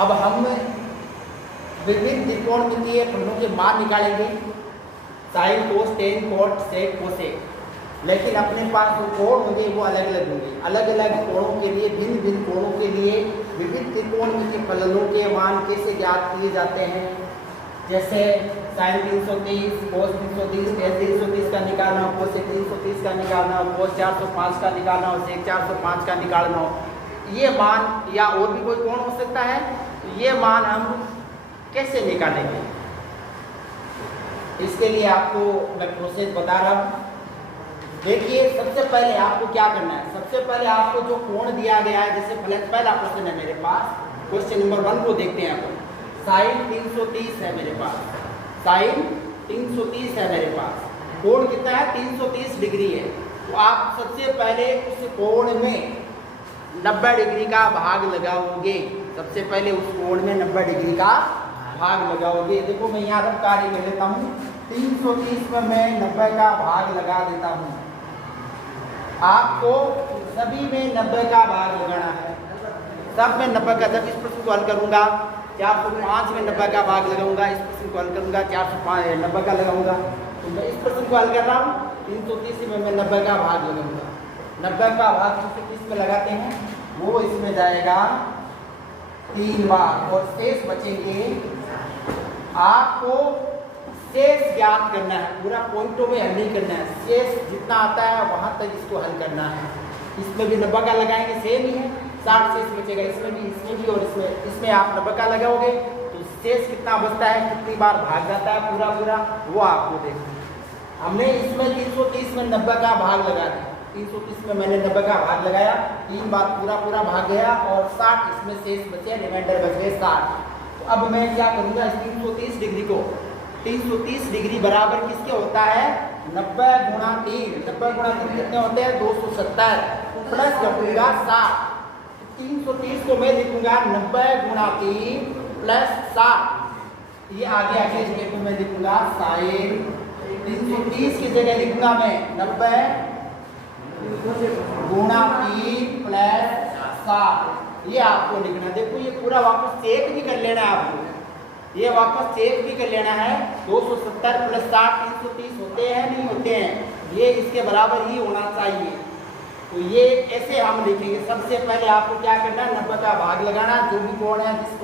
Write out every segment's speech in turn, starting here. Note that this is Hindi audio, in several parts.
अब हम विभिन्न त्रिकोणमितीय फलनों के मान निकालेंगे, साइन, कोस, टेन, कॉट, सेक, कोसेक। लेकिन अपने पास जो कोण होंगे वो अलग अलग होंगे। अलग अलग कोणों के लिए, भिन्न भिन्न कोणों के लिए विभिन्न त्रिकोणमितीय फलनों के मान कैसे ज्ञात किए जाते हैं। जैसे साइन 330, कोस 330, टेन 330 का निकालना हो, कोसेक 330 का निकालना हो, कोस 405 का निकालना हो, सेक 405 का निकालना हो। ये मान या और भी कोई कोण हो सकता है, ये मान हम कैसे निकालेंगे, इसके लिए आपको मैं प्रोसेस बता रहा हूँ। देखिए, सबसे पहले आपको क्या करना है, सबसे पहले आपको जो कोण दिया गया है, जैसे पहला क्वेश्चन है मेरे पास, क्वेश्चन नंबर 1 को देखते हैं अपन। साइन 330 है मेरे पास, साइन 330 है मेरे पास, कोण कितना है 330 डिग्री है। तो आप सबसे पहले उस कोण में 90 डिग्री का भाग लगाओगे। सबसे पहले उस कोण में 90 डिग्री का भाग लगाओगे। देखो मैं यहाँ रफ कार्य कर लेता हूँ, 330 में मैं 90 का भाग लगा देता हूँ। आपको सभी में 90 का भाग लगाना है, सब में 90 का। जब इस प्रश्न को हल करूँगा 405 में 90 का भाग लगाऊंगा, इस प्रश्न को हल करूँगा 490 का लगाऊंगा। तो मैं इस प्रश्न को हल कर रहा हूँ, 330 में मैं 90 का भाग लगाऊंगा। 90 का भाग 330 में लगाते हैं, वो इसमें जाएगा 3 बार और शेष बचेंगे। आपको शेष ज्ञात करना है, पूरा पॉइंटों में हल नहीं करना है, शेष जितना आता है वहां तक इसको हल करना है। इसमें भी 90 का लगाएंगे, सेम ही है, 60 शेष बचेगा, इसमें भी और इसमें आप 90 का लगाओगे तो शेष कितना बचता है, कितनी बार भाग जाता है पूरा, वो आपको देखना है। हमने इसमें 330 में 90 का भाग लगा दिया, 330 में मैंने 90 का भाग लगाया, 3 बार पूरा भाग गया और 60 इसमें शेष बचे, रिमाइंडर बच गए 60। तो अब मैं क्या करूँगा, इस 330 डिग्री को, 330 डिग्री बराबर किसके होता है, 90 गुणा 3, 90 गुणा 3 कितने होते हैं 270, प्लस करूँगा 60। 330 को मैं लिखूंगा 90 गुणा 3 प्लस 60। ये आगे जगह को मैं लिखूंगा साइन 330 की जगह लिखूंगा मैं 90 गुणा 3 प्लस 60। ये आपको लिखना, देखो ये पूरा वापस चेक भी कर लेना है आपको, ये वापस चेक भी कर लेना है। 270 प्लस 60 330 होते हैं नहीं होते हैं, ये इसके बराबर ही होना चाहिए। तो ये ऐसे हम लिखेंगे। सबसे पहले आपको क्या करना है, 90 का भाग लगाना, जो भी कोण है, जिस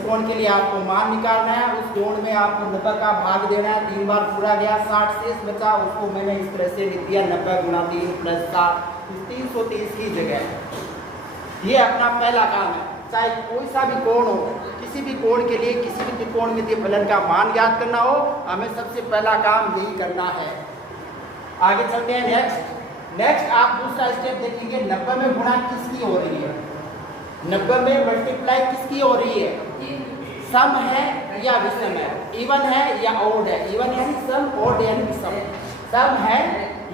कोण के लिए आपको मान निकालना है उस कोण में आपको 90 का भाग देना है। 3 बार पूरा गया, 60 शेष बचा, उसको मैंने इस तरह से लिख दिया 90 गुणा 3 प्लस 60, 330 की जगह। ये अपना पहला काम है। चाहे कोई सा भी कोण हो, किसी भी कोण के लिए, किसी भी त्रिकोणमितीय फलन का मान ज्ञात करना हो, हमें सबसे पहला काम यही करना है। आगे चलते हैं नेक्स्ट आप दूसरा स्टेप देखेंगे। 90 में गुणा किसकी हो रही है, 90 में मल्टीप्लाई किसकी हो रही है, सम है या विषम है, इवन है या ऑड है। इवन यानी सम, ऑड यानी विषम, सम है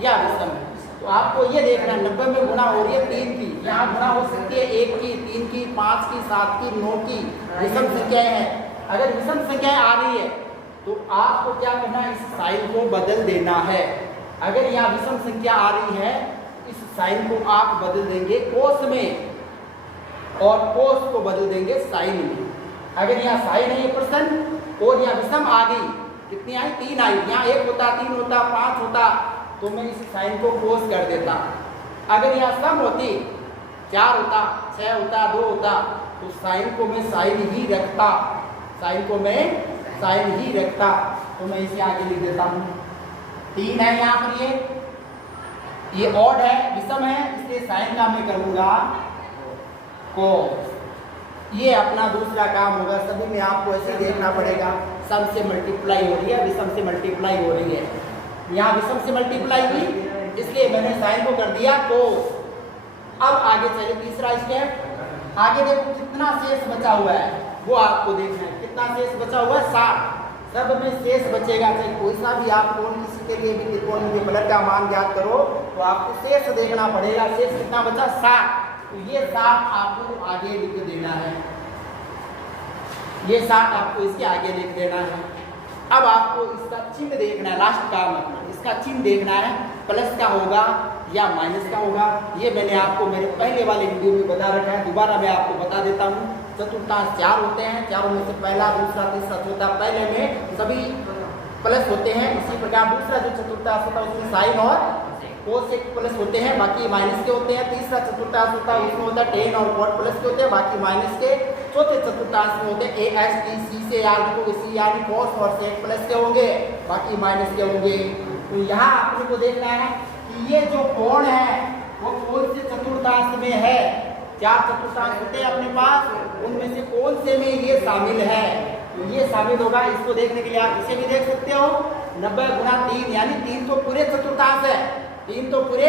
या विषम है। तो आपको ये देखना है 90 में गुणा हो रही है 3 की, यहाँ गुणा हो सकती है 1 की, 3 की, 5 की, 7 की, 9 की, विषम संख्याएं हैं। अगर विषम संख्याएं आ रही है तो आपको क्या करना है, इस साइन को बदल देना है। अगर यहाँ विषम संख्या आ रही है, इस साइन को आप बदल देंगे कोस में और कोस को बदल देंगे साइन में। अगर यहाँ साइन है ये प्रश्न और यहाँ विषम आ गई, कितनी आई, 3 आई, यहाँ 1 होता, 3 होता, 5 होता, तो मैं इस साइन को कोस कर देता। अगर यहाँ सम होती, 4 होता, 6 होता, 2 होता, तो साइन को मैं साइन ही रखता, साइन को मैं साइन ही रखता। तो मैं इसे आगे लिख देता हूँ, 3 है यहाँ पर, ये ऑड है, विषम है, इसलिए साइन का मैं करूँगा कोस। ये अपना दूसरा काम होगा। सभी में आपको ऐसे देखना पड़ेगा, सम से मल्टीप्लाई हो रही है, विषम से मल्टीप्लाई हो रही है। यहाँ विषम से मल्टीप्लाई हुई, इसलिए मैंने साइन को कर दिया कोस। अब आगे चलिए तीसरा स्टेप। आगे देखो कितना शेष बचा हुआ है, वो आपको देखना है। कितना शेष बचा हुआ है, 60। सब में शेष बचेगा, चाहे कोई सा भी आप कोण किसी के लिए भी त्रिकोणमितीय फलन का मान ज्ञात करो तो आपको शेष देखना पड़ेगा। शेष कितना बचा, 60। तो ये 60 आपको आगे लिख देना है, ये 60 आपको इसके आगे लिख देना है। अब आपको इसका चिन्ह देखना है, लास्ट काम अपना इसका चिन्ह देखना है। प्लस का होगा या माइनस का होगा। ये मैंने आपको मेरे पहले वाले वीडियो में बता रखा है, दोबारा मैं आपको बता देता हूँ। चतुर्थांश 4 होते हैं, चारों में से पहला, दूसरा, तीसरा, चौथा, पहले में सभी प्लस होते हैं। इसी प्रकार दूसरा जो चतुर्थांश होता है उसमें साइन और कोस एक प्लस होते हैं, बाकी माइनस के होते हैं। तीसरा चतुर्थांश होता है उसमें होता है टेन और कॉट प्लस के होते हैं, बाकी माइनस के। चौथे चतुर्थांश में होते हैं ए एस टी सी से यार देखोगे सी यानी कॉस और सेक प्लस के होंगे, बाकी माइनस के होंगे। तो यहाँ आपने को देखना है कि ये जो कोण है वो कौन से चतुर्थांश में है। 4 चतुर्थांश होते हैं अपने पास, उनमें से कौन से में ये शामिल है, तो ये शामिल होगा। इसको देखने के लिए आप इसे भी देख सकते हो, 90 गुणा 3 यानी 3 तो पूरे चतुर्थांश है, 3 तो पूरे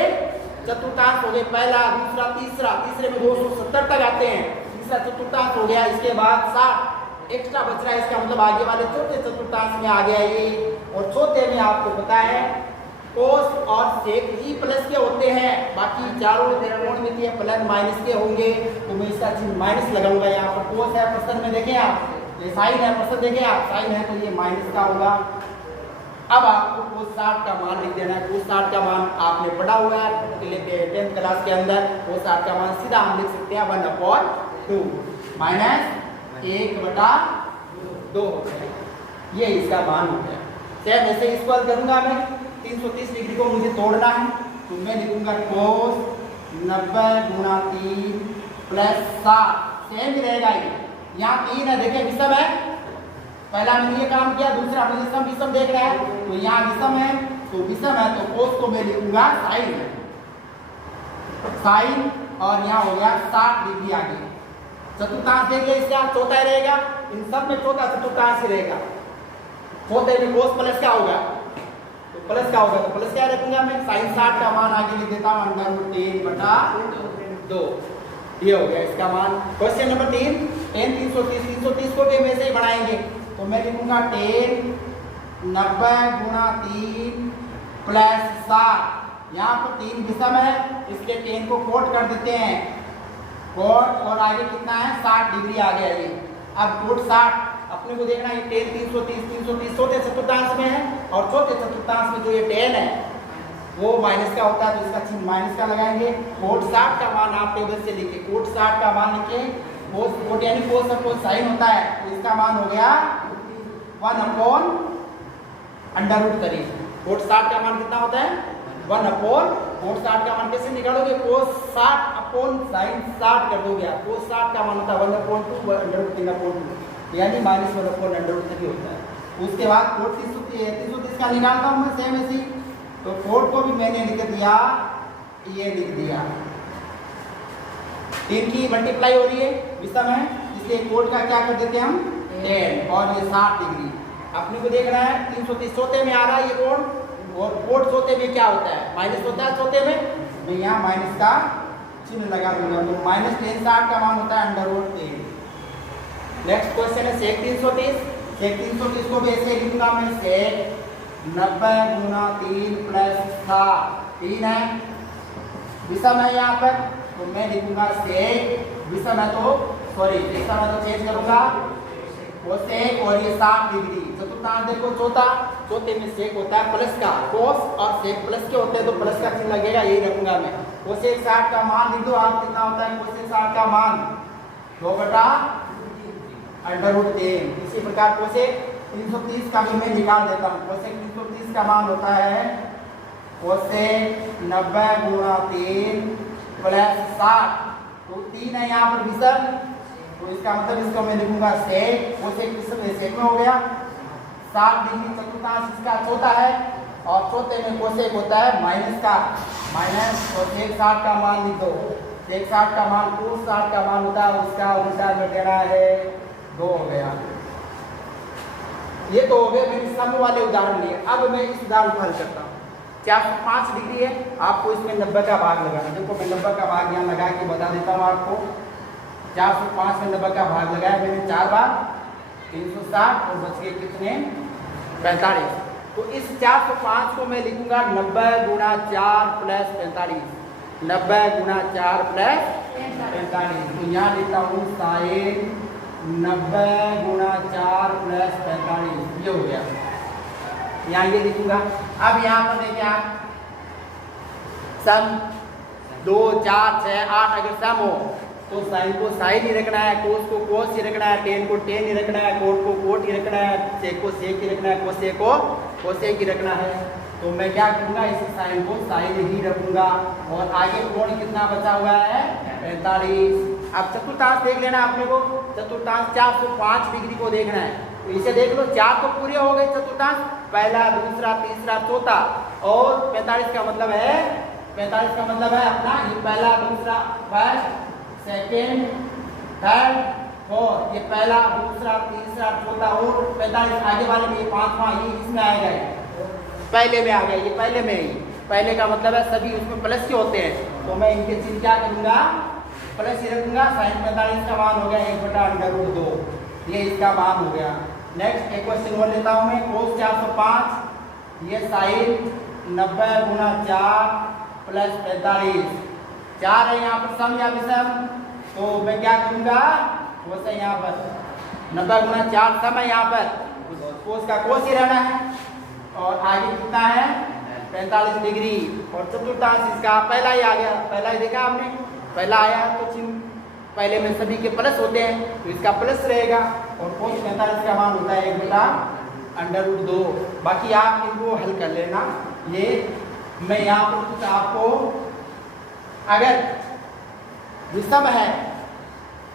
चतुर्थांश हो गए, पहला, दूसरा, तीसरा, तीसरे में 270 तक आते हैं, तीसरा चतुर्थांश हो गया। इसके बाद 60 एक्स्ट्रा बच रहा है, इसका मतलब आगे वाले चौथे चतुर्थांश में आ गया ये। और चौथे में आपको पता है कोस और सेक ही प्लस के होते हैं, बाकी चारों त्रिकोणमितीय प्लस माइनस के होंगे। तो मैं इसका चिन्ह माइनस लगाऊंगा। यहाँ पर कोस है प्रश्न में देखें आप, ये साइन है प्रश्न देखें आप, साइन है तो ये माइनस का होगा। अब आपको कोस 60 का मान लिख देना है। कोस 60 का मान आपने पढ़ा हुआ है 10th क्लास के अंदर। कोस 60 का मान सीधा हम लिख सकते हैं 1/2 माइनस 1/2 हो गया, ये इसका मान हो गया। सेम ऐसे इसको हल करूंगा मैं, 330 डिग्री को मुझे तोड़ना है, तो मैं लिखूंगा कोस 90 गुणा 3 प्लस 60, सेम ही रहेगा ये। यहाँ 3 है, देखें विषम है, पहला मैंने ये काम किया, दूसरा मुझे सम विषम देख रहा है, तो यहाँ विषम है, तो विषम है तो कोस को मैं लिखूंगा साइन है, साइन, और यहाँ हो गया 60 डिग्री आगे। चतुर्थांश देख ले, इसका चौथा ही रहेगा, इन सब में चौथा चतुर्थांश ही रहेगा। चौथे में कोस प्लस क्या होगा, तो प्लस का होगा, तो प्लस क्या रखूंगा मैं, साइन 60 का मान आगे लिख देता हूँ √10/2, ये हो गया इसका मान। क्वेश्चन नंबर 3, tan 330 को भी हम ऐसे ही बढ़ाएंगे, तो मैं लिखूंगा tan 90 गुणा 3 प्लस 60। यहाँ पर 3 विषम है, इसलिए tan को कोट कर देते हैं, कोट, और आगे कितना है 60 डिग्री आ गया ये। अब कोट 60 अपने को देखना है, tan 330 चौथे चतुर्थांश में है, और चौथे चतुर्थांश में जो ये tan है वो माइनस का होता है, तो इसका चिन्ह माइनस का लगाएंगे। कोट 60 का मान आप टेबल से लिखे, कोट 60 का मान लिखे, कोट यानी कोस और कोस साइन होता है, तो इसका मान हो गया 1/√3। कोट 60 का मान कितना होता है 1/, कोट 60 का मान कैसे निकालोगे, कोस 60 साइन 60 कर दोगे आप, कोस 60 का मान होता है 1/2 यानी -1/√3 होता है। उसके बाद कोट 330 का निकालता हूँ मैं सेम ऐसी, तो कोट को भी मैंने लिख दिया, ये लिख दिया, 3 की मल्टीप्लाई हो रही है, विषम है, इसलिए कोट का क्या कर देते हैं हम 10, और ये 60 डिग्री। अपने को देखना है 330 चौथे में आ रहा है ये कोण, और कोट चौथे में क्या होता है, माइनस होता है चौथे में, मैं यहाँ माइनस का चिन्ह लगा दूंगा, तो -10 60 का मान होता है √3। नेक्स्ट क्वेश्चन है सेक 330 को भी ऐसे लिखूंगा मैं, सेक 90 गुणा 3 प्लस 60, 3 है, विषम है यहाँ पर, तो मैं लिखूंगा सेक, विषम है तो सॉरी विषम है तो चेंज करूंगा वो सेक, और ये 60 डिग्री। चतुर्थांश देखो चौथा, चौथे में सेक होता है प्लस का, कोस और सेक प्लस के होते हैं, तो प्लस का चिन्ह लगेगा, यही रखूंगा मैं। कोसेक 60 का मान लिख दो आप, कितना होता है कोसेक 60 का मान 2/√3। इसी प्रकार कोसेक 330 का भी मैं निकाल देता हूँ। कोसेक 330 का मान होता है कोसेक 90 गुणा 3 प्लस 60, तो 3 है यहाँ पर विषम, तो इसका मतलब इसको मैं लिखूंगा सेक, कोसेक विषम सेक में हो गया, 60 डिग्री। चतुर्थांश इसका चौथा है, और चौथे में कोसेक होता है माइनस का, माइनस, और सेक 60 का मान लिख दो, सेक 60 का मान कोस 60 का मान होता है, उसका उल्टा में देना है 2 हो गया। ये तो हो गए मेरे सम वाले उदाहरण लिए। अब मैं इस उदाहरण को हल करता हूँ। 405 डिग्री है, आपको इसमें 90 का भाग लगाना। देखो मैं 90 का भाग यहाँ लगा के बता देता हूँ आपको। 405 में 90 का भाग लगाया मैंने 4 बार, 360, और बच गए कितने 45। तो इस 405 को मैं लिखूंगा 90 गुणा 4 प्लस 45, 90 गुणा 4 प्लस 45। तो यहाँ लिखता हूँ साइन 90 गुणा 4 प्लस 45, ये हो गया, यहाँ ये लिखूंगा। अब यहाँ पर देखिए आप सम 2 4 6 8 अगर सम हो तो साइन को साइन ही रखना है, कोस को कोस ही रखना है, टेन को टेन ही रखना है, कोट को कोट ही रखना है, सेक को सेक ही रखना है, कोसेक को कोसेक ही रखना है। तो मैं क्या करूँगा, इस साइन को साइन ही रखूँगा। और आगे कोण कितना बचा हुआ है 45। अब चतुर्थांश देख लेना आपने को, चतुर्थांश 405 डिग्री को देखना है। तो इसे देख लो, 4 तो पूरे हो गए चतुर्थांश, पहला दूसरा तीसरा चौथा, और 45 का मतलब है, 45 का मतलब है अपना ये पहला दूसरा फर्स्ट सेकेंड थर्ड फोर्थ, ये पहला दूसरा तीसरा चौथा, और 45 आगे वाले में ये पांचवा ही इसमें आएगा, पहले में आ गया, ये पहले में ही, पहले का मतलब है सभी उसमें प्लस के होते हैं। तो मैं इनके चिन्ह क्या करूँगा, प्लस ही रखूँगा। साइन 45 का मान हो गया 1/√2, ये इसका मान हो गया। नेक्स्ट एक क्वेश्चन और लेता हूँ मैं, कोस 405, ये साइन 90 गुणा 4 प्लस 45, 4 है यहाँ पर सम या विषम, तो मैं क्या करूँगा, कोस है यहाँ पर 90 गुणा 4 सम है यहाँ पर, कोस का कोस ही रहना है। और आगे कितना है 45 डिग्री, और चतुर्थांश इसका पहला ही आ गया, पहला ही देखा आपने, पहला आया तो चिन्ह पहले में सभी के प्लस होते हैं, तो इसका प्लस रहेगा। और कोस 45 का मान होता है 1/√2। बाकी आप इनको हल कर लेना। ये मैं यहाँ पर कुछ आपको, अगर विषम है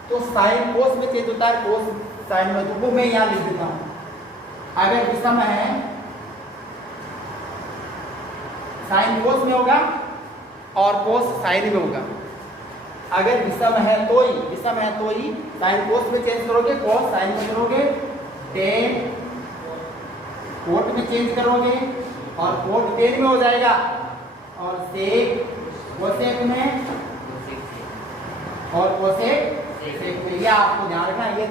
तो साइन कोस में चेंज होता है, कोस साइन में, तो वो मैं यहाँ लिख देता हूँ। अगर विषम है साइन कोस में होगा और कोस साइन में होगा। अगर विषम है तो ही, विषम है तो ही साइन कोस में चेंज करोगे, कोस साइन में करोगे, टेन कोट में चेंज करोगे और कोट टेन में हो जाएगा, और सेक कोसेक में और कोसेक सेक में। यह आपको ध्यान रखना, ये